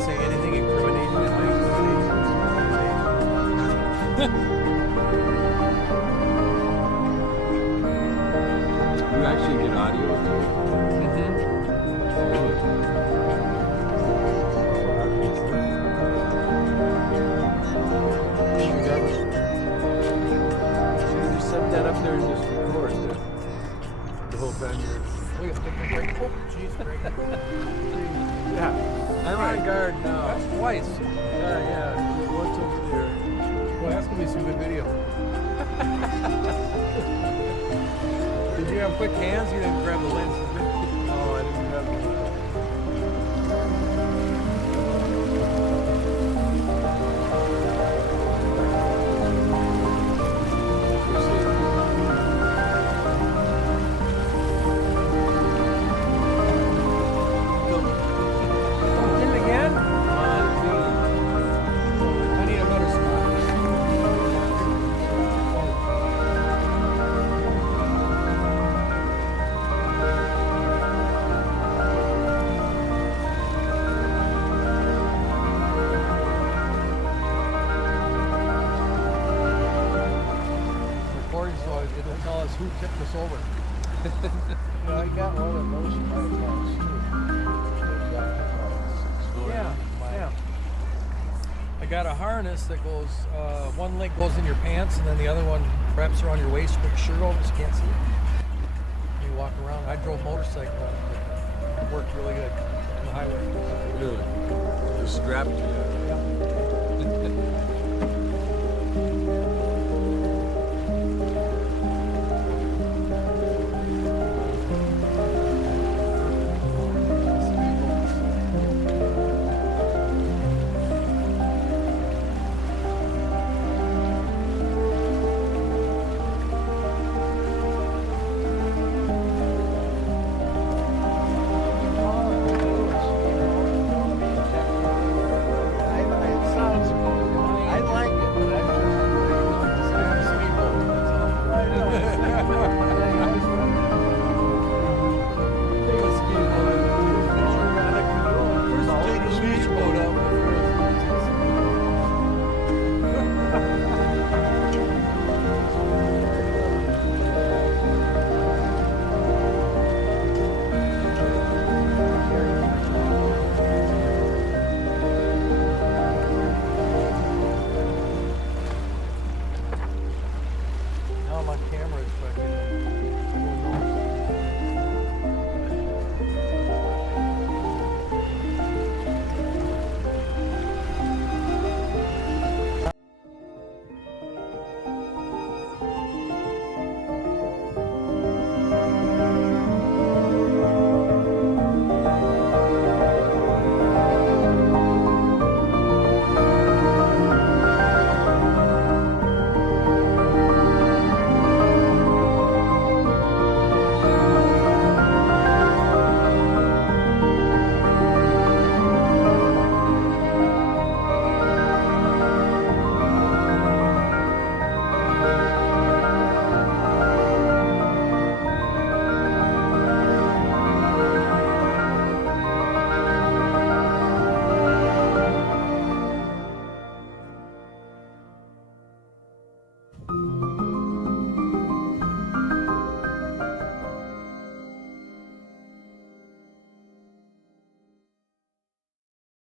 don't say anything incriminating that might incriminate. You actually get audio too? So you just set that up there and just record the whole time you're. Look at the break. Oh, jeez, break. Yeah, I'm on guard now. that's twice. Yeah. What's over there? Well, that's gonna be some good video. Did you have quick hands? You didn't grab the lens. Oh, I didn't grab the Did it again? I need a better spot. Recording so it'll tell us who tipped us over. I got one of those in my house too. Yeah. I got a harness that goes, one leg goes in your pants and then the other one wraps around your waist, put your shirt over so you can't see it. You walk around. I drove motorcycle. It worked really good on the highway. Really? Just strapped to you. Yeah.